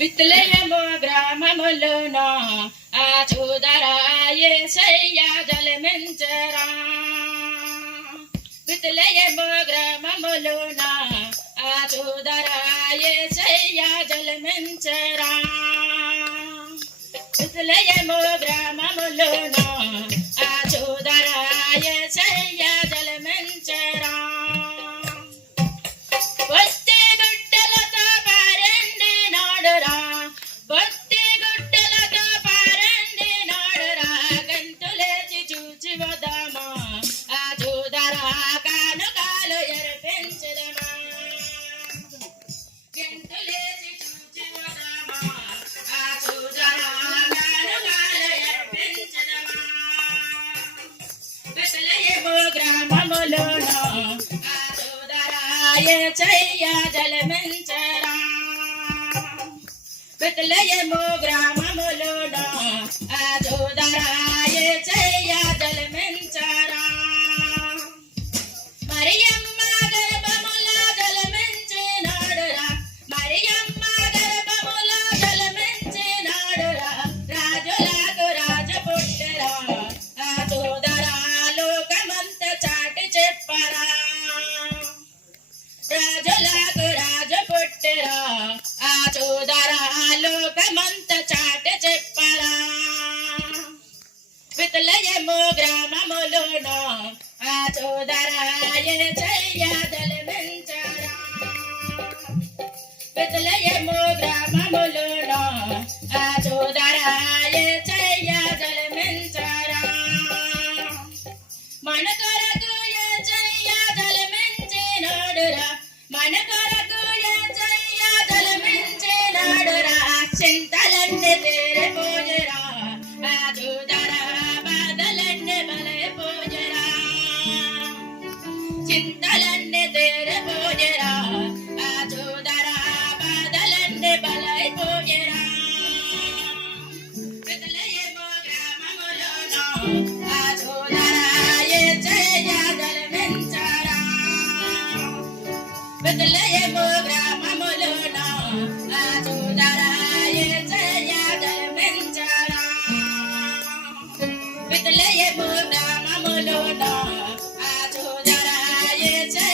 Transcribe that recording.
విత్లయము గ్రామములోన ఆ చూదరాయే సయ్య జలమించరా విత్లయము గ్రామములోన ఆ చూదరాయే సయ్య జలమించరా విత్లయము కానుకాలు ఎరపించదమా గంతులేచి చూచి వదామా ఆ చూదరా కానుకాలు ఎరపించదమా బెతలెహేము ఆ సోదరాయ చెయ్య జలమించరా ఆ చెయ్య రాజ పుట్టరా ఆ సోదరా లోకమంత చాటి చెప్పరా వితలయము గ్రామములోన ఆ చోదరాయ చెయ్య జలమించరా వితలయము గ్రామములోన ఆ చోదరాయ చెయ్య జలమించరా మన కొరకు ఏ చెయ్య జలమించినాడురా మన కొరకు ചെന്തലണ്ണെ തേരെ പോജരാ ബാധുതര ബദലണ്ണെ ബലെ പോജരാ ചെന്തലണ്ണെ തേരെ പോജരാ ബാധുതര ബദലണ്ണെ ബലെ പോജരാ ബദലയെ മോ ഗ്രാമമുലോനോ ബാധുതരായ ജയ ജഗൽ മെഞ്ചരാ ബദലയെ മോ ഗ്രാമ Lord, I told not. I